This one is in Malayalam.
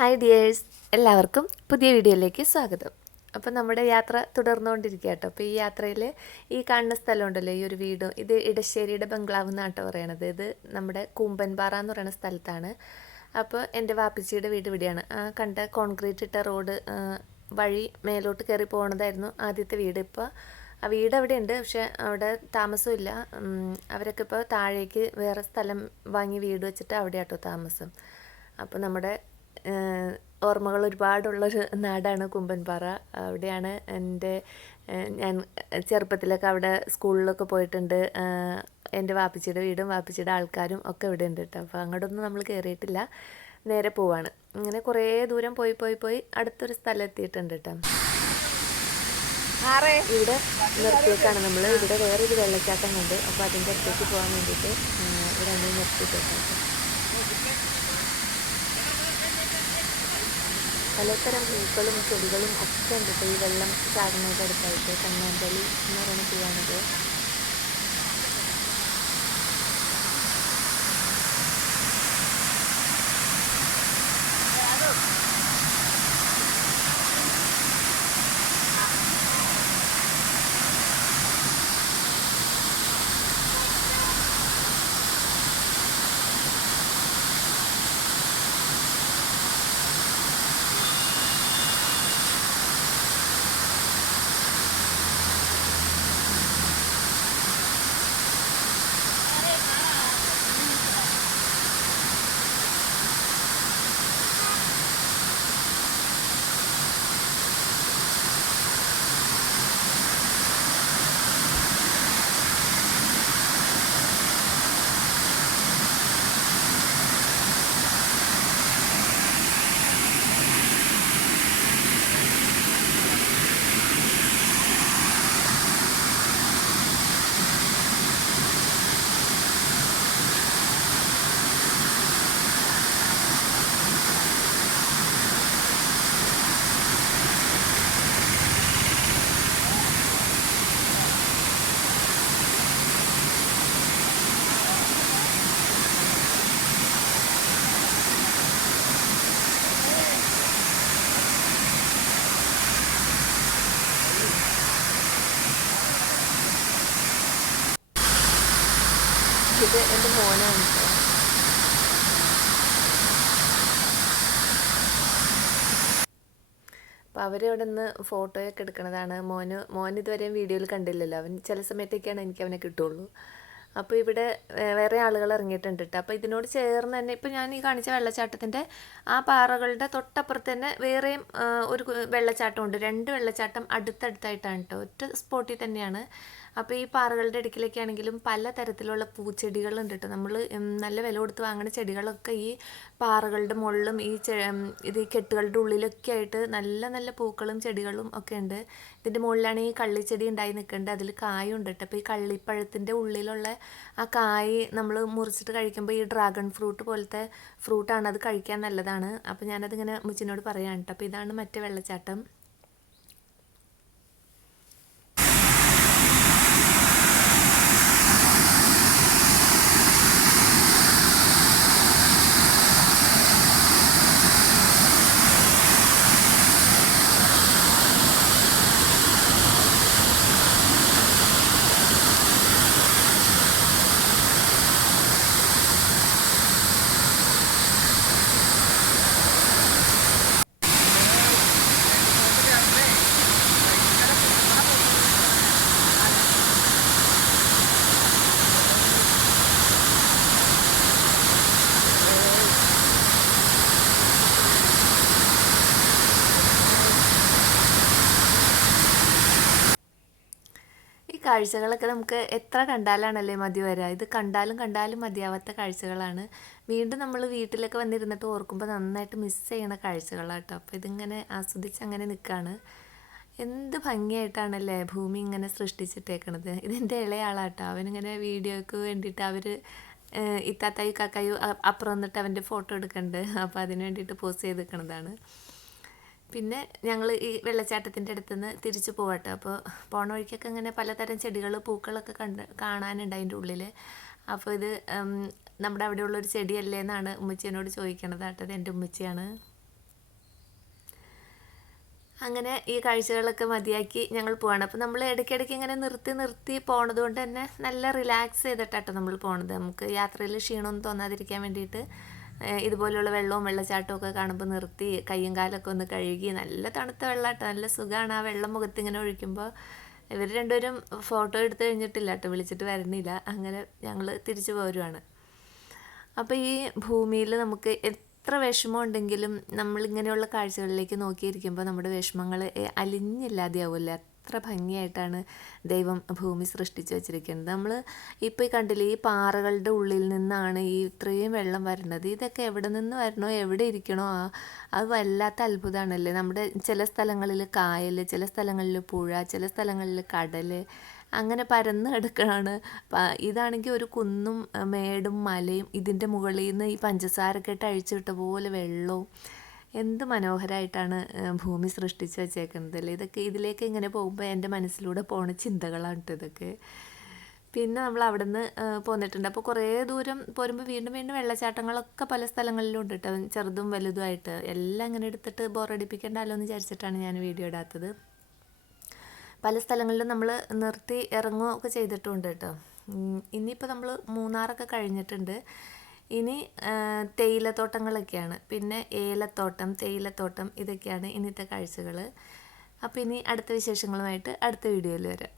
ഹായ് ഡിയേഴ്സ്, എല്ലാവർക്കും പുതിയ വീഡിയോയിലേക്ക് സ്വാഗതം. അപ്പോൾ നമ്മുടെ യാത്ര തുടർന്നുകൊണ്ടിരിക്കുക കേട്ടോ. അപ്പോൾ ഈ യാത്രയിൽ ഈ കാണുന്ന സ്ഥലമുണ്ടല്ലോ, ഈ ഒരു വീട്, ഇത് ഇടശ്ശേരിയുടെ ബംഗ്ലാവ് എന്നാട്ടോ പറയണത്. ഇത് നമ്മുടെ കൂമ്പൻപാറ എന്ന് പറയുന്ന സ്ഥലത്താണ്. അപ്പോൾ എൻ്റെ വാപ്പിച്ചിയുടെ വീട് ഇവിടെയാണ്. ആ കണ്ട കോൺക്രീറ്റ് ഇട്ട റോഡ് വഴി മേലോട്ട് കയറി പോകുന്നതായിരുന്നു ആദ്യത്തെ വീട്. ഇപ്പോൾ ആ വീട് അവിടെ ഉണ്ട്, പക്ഷേ അവിടെ താമസമില്ല. അവരൊക്കെ ഇപ്പോൾ താഴേക്ക് വേറെ സ്ഥലം വാങ്ങി വീട് വെച്ചിട്ട് അവിടെയാട്ടോ താമസം. അപ്പോൾ നമ്മുടെ ഓർമ്മകൾ ഒരുപാടുള്ളൊരു നാടാണ് കൂമ്പൻപാറ. അവിടെയാണ് ഞാൻ ചെറുപ്പത്തിലൊക്കെ അവിടെ സ്കൂളിലൊക്കെ പോയിട്ടുണ്ട്. എൻ്റെ വാപ്പിച്ചിയുടെ വീടും വാപ്പിച്ചിയുടെ ആൾക്കാരും ഒക്കെ ഇവിടെ ഉണ്ട് കേട്ടോ. അപ്പോൾ അങ്ങോട്ടൊന്നും നമ്മൾ കയറിയിട്ടില്ല, നേരെ പോവാണ്. അങ്ങനെ കുറേ ദൂരം പോയി അടുത്തൊരു സ്ഥലം എത്തിയിട്ടുണ്ട് കേട്ടോ. ഇവിടെ നിർത്തിയേക്കാണ് നമ്മൾ. ഇവിടെ വേറൊരു വെള്ളച്ചാട്ടം കണ്ട്, അപ്പോൾ അതിൻ്റെ അടുത്തേക്ക് പോകാൻ വേണ്ടിയിട്ട് ഇവിടെ നമ്മൾ നിർത്തിയിട്ടേക്കാം. പലതരം പൂക്കളും ചെടികളും ഒക്കെ ഉണ്ട് കേട്ടോ ഈ വെള്ളം ചാടുന്നതിൻ്റെ അടുത്തായിട്ട്. കണ്ണാമ്പള്ളി എന്ന് പറയുന്ന പൂവാണിത്. ഇത് എൻ്റെ മോനാണ് കേട്ടോ. അപ്പോൾ അവരവിടെ നിന്ന് ഫോട്ടോയൊക്കെ എടുക്കണതാണ്. മോൻ ഇതുവരെയും വീഡിയോയിൽ കണ്ടില്ലല്ലോ. അവൻ ചില സമയത്തൊക്കെയാണ് എനിക്ക് അവനെ കിട്ടുള്ളൂ. അപ്പോൾ ഇവിടെ വേറെ ആളുകൾ ഇറങ്ങിയിട്ടുണ്ട് കേട്ടോ. അപ്പോൾ ഇതിനോട് ചേർന്ന് തന്നെ ഇപ്പോൾ ഞാൻ ഈ കാണിച്ച വെള്ളച്ചാട്ടത്തിൻ്റെ ആ പാറകളുടെ തൊട്ടപ്പുറത്ത് തന്നെ വേറെയും ഒരു വെള്ളച്ചാട്ടമുണ്ട്. 2 വെള്ളച്ചാട്ടം അടുത്തടുത്തായിട്ടാണ് കേട്ടോ, ഒറ്റ സ്പോട്ടിൽ തന്നെയാണ്. അപ്പോൾ ഈ പാറകളുടെ ഇടയ്ക്കിലൊക്കെ ആണെങ്കിലും പല തരത്തിലുള്ള പൂച്ചെടികളുണ്ട് കേട്ടോ. നമ്മൾ നല്ല വില കൊടുത്ത് വാങ്ങുന്ന ചെടികളൊക്കെ ഈ പാറകളുടെ മുകളിലും ഈ കെട്ടുകളുടെ ഉള്ളിലൊക്കെ ആയിട്ട് നല്ല നല്ല പൂക്കളും ചെടികളും ഒക്കെ ഉണ്ട്. ഇതിൻ്റെ മുകളിലാണ് ഈ കള്ളിച്ചെടി ഉണ്ടായി നിൽക്കേണ്ടത്. അതിൽ കായുണ്ട് കേട്ടോ. അപ്പോൾ ഈ കള്ളിപ്പഴത്തിൻ്റെ ഉള്ളിലുള്ള ആ കായ് നമ്മൾ മുറിച്ചിട്ട് കഴിക്കുമ്പോൾ ഈ ഡ്രാഗൺ ഫ്രൂട്ട് പോലത്തെ ഫ്രൂട്ടാണ്, അത് കഴിക്കാൻ നല്ലതാണ്. അപ്പോൾ ഞാനതിങ്ങനെ മുച്ചിനോട് പറയാം കേട്ടോ. അപ്പോൾ ഇതാണ് മറ്റേ വെള്ളച്ചാട്ടം. കാഴ്ചകളൊക്കെ നമുക്ക് എത്ര കണ്ടാലാണല്ലേ മതി വരിക. ഇത് കണ്ടാലും മതിയാവാത്ത കാഴ്ചകളാണ്. വീണ്ടും നമ്മൾ വീട്ടിലൊക്കെ വന്നിരുന്നിട്ട് ഓർക്കുമ്പോൾ നന്നായിട്ട് മിസ് ചെയ്യണ കാഴ്ചകളാട്ടോ. അപ്പോൾ ഇതിങ്ങനെ ആസ്വദിച്ച് അങ്ങനെ നിൽക്കുകയാണ്. എന്ത് ഭംഗിയായിട്ടാണല്ലേ ഭൂമി ഇങ്ങനെ സൃഷ്ടിച്ചിട്ടേക്കണത്. ഇതെൻ്റെ ഇളയ ആളാട്ടോ. അവനിങ്ങനെ വീഡിയോയ്ക്ക് വേണ്ടിയിട്ട് അവർ ഇത്താത്തായും കാക്കായും അപ്പുറം വന്നിട്ട് അവൻ്റെ ഫോട്ടോ എടുക്കുന്നുണ്ട്. അപ്പോൾ അതിന് വേണ്ടിയിട്ട് പോസ്റ്റ് ചെയ്ത് നിൽക്കണതാണ്. പിന്നെ ഞങ്ങൾ ഈ വെള്ളച്ചാട്ടത്തിൻ്റെ അടുത്തുനിന്ന് തിരിച്ചു പോകട്ടെ. അപ്പോൾ പോണ വഴിക്കൊക്കെ ഇങ്ങനെ പലതരം ചെടികൾ പൂക്കളൊക്കെ കാണാനുണ്ട് അതിൻ്റെ ഉള്ളിൽ. അപ്പോൾ ഇത് നമ്മുടെ അവിടെയുള്ളൊരു ചെടിയല്ലേ എന്നാണ് ഉമ്മച്ചി എന്നോട് ചോദിക്കണത് കേട്ടോ. അത് എൻ്റെ ഉമ്മച്ചിയാണ്. അങ്ങനെ ഈ കാഴ്ചകളൊക്കെ മതിയാക്കി ഞങ്ങൾ പോവാണ്. അപ്പോൾ നമ്മൾ ഇടയ്ക്കിടയ്ക്ക് ഇങ്ങനെ നിർത്തി നിർത്തി പോണത് കൊണ്ട് തന്നെ നല്ല റിലാക്സ് ചെയ്തിട്ടാട്ടോ നമ്മൾ പോണത്. നമുക്ക് യാത്രയിൽ ക്ഷീണമൊന്നും തോന്നാതിരിക്കാൻ വേണ്ടിയിട്ട് ഇതുപോലെയുള്ള വെള്ളവും വെള്ളച്ചാട്ടവും ഒക്കെ കാണുമ്പോൾ നിർത്തി കയ്യും കാലൊക്കെ ഒന്ന് കഴുകി, നല്ല തണുത്ത വെള്ളമാട്ടോ, നല്ല സുഖമാണ് ആ വെള്ളം മുഖത്തിങ്ങനെ ഒഴിക്കുമ്പോൾ. ഇവർ രണ്ടുപേരും ഫോട്ടോ എടുത്ത് കഴിഞ്ഞിട്ടില്ല കേട്ടോ, വിളിച്ചിട്ട് വരുന്നില്ല. അങ്ങനെ ഞങ്ങൾ തിരിച്ചു പോരുവാണ്. അപ്പോൾ ഈ ഭൂമിയിൽ നമുക്ക് എത്ര വിഷമം ഉണ്ടെങ്കിലും നമ്മളിങ്ങനെയുള്ള കാഴ്ചകളിലേക്ക് നോക്കിയിരിക്കുമ്പോൾ നമ്മുടെ വിഷമങ്ങൾ അലിഞ്ഞില്ലാതെയാവില്ല. അത്ര ഭംഗിയായിട്ടാണ് ദൈവം ഭൂമി സൃഷ്ടിച്ച് വെച്ചിരിക്കുന്നത്. നമ്മൾ ഇപ്പോൾ ഈ കണ്ടില്ലേ, ഈ പാറകളുടെ ഉള്ളിൽ നിന്നാണ് ഈ ഇത്രയും വെള്ളം വരുന്നത്. ഇതൊക്കെ എവിടെ നിന്ന് വരണോ, എവിടെ ഇരിക്കണോ അത് വല്ലാത്ത അത്ഭുതമാണല്ലേ. നമ്മുടെ ചില സ്ഥലങ്ങളിൽ കായൽ, ചില സ്ഥലങ്ങളിൽ പുഴ, ചില സ്ഥലങ്ങളിൽ കടൽ, അങ്ങനെ പരന്ന് കിടക്കുകയാണ്. ഇതാണെങ്കിൽ ഒരു കുന്നും മേടും മലയും, ഇതിൻ്റെ മുകളിൽ നിന്ന് ഈ പഞ്ചസാരൊക്കെ ഇട്ട് അഴിച്ചു വിട്ട പോലെ വെള്ളവും. എന്ത് മനോഹരമായിട്ടാണ് ഭൂമി സൃഷ്ടിച്ച് വെച്ചേക്കുന്നത് അല്ലേ. ഇതൊക്കെ ഇതിലേക്ക് ഇങ്ങനെ പോകുമ്പോൾ എൻ്റെ മനസ്സിലൂടെ പോണ ചിന്തകളാണ് കേട്ടോ ഇതൊക്കെ. പിന്നെ നമ്മൾ അവിടെ നിന്ന് പോന്നിട്ടുണ്ട്. അപ്പോൾ കുറേ ദൂരം പോരുമ്പോൾ വീണ്ടും വീണ്ടും വെള്ളച്ചാട്ടങ്ങളൊക്കെ പല സ്ഥലങ്ങളിലും ഉണ്ട് കേട്ടോ, ചെറുതും വലുതുമായിട്ട്. എല്ലാം ഇങ്ങനെ എടുത്തിട്ട് ബോറടിപ്പിക്കേണ്ടല്ലോ എന്ന് വിചാരിച്ചിട്ടാണ് ഞാൻ വീഡിയോ ഇടാത്തത്. പല സ്ഥലങ്ങളിലും നമ്മൾ നിർത്തി ഇറങ്ങുകയൊക്കെ ചെയ്തിട്ടുണ്ട് കേട്ടോ. ഇനിയിപ്പോൾ നമ്മൾ മൂന്നാറൊക്കെ കഴിഞ്ഞിട്ടുണ്ട്. ഇനി തേയിലത്തോട്ടങ്ങളൊക്കെയാണ്, പിന്നെ ഏലത്തോട്ടം, തേയിലത്തോട്ടം, ഇതൊക്കെയാണ് ഇന്നത്തെ കാഴ്ചകൾ. അപ്പോൾ ഇനി അടുത്ത വിശേഷങ്ങളുമായിട്ട് അടുത്ത വീഡിയോയിൽ വരാം.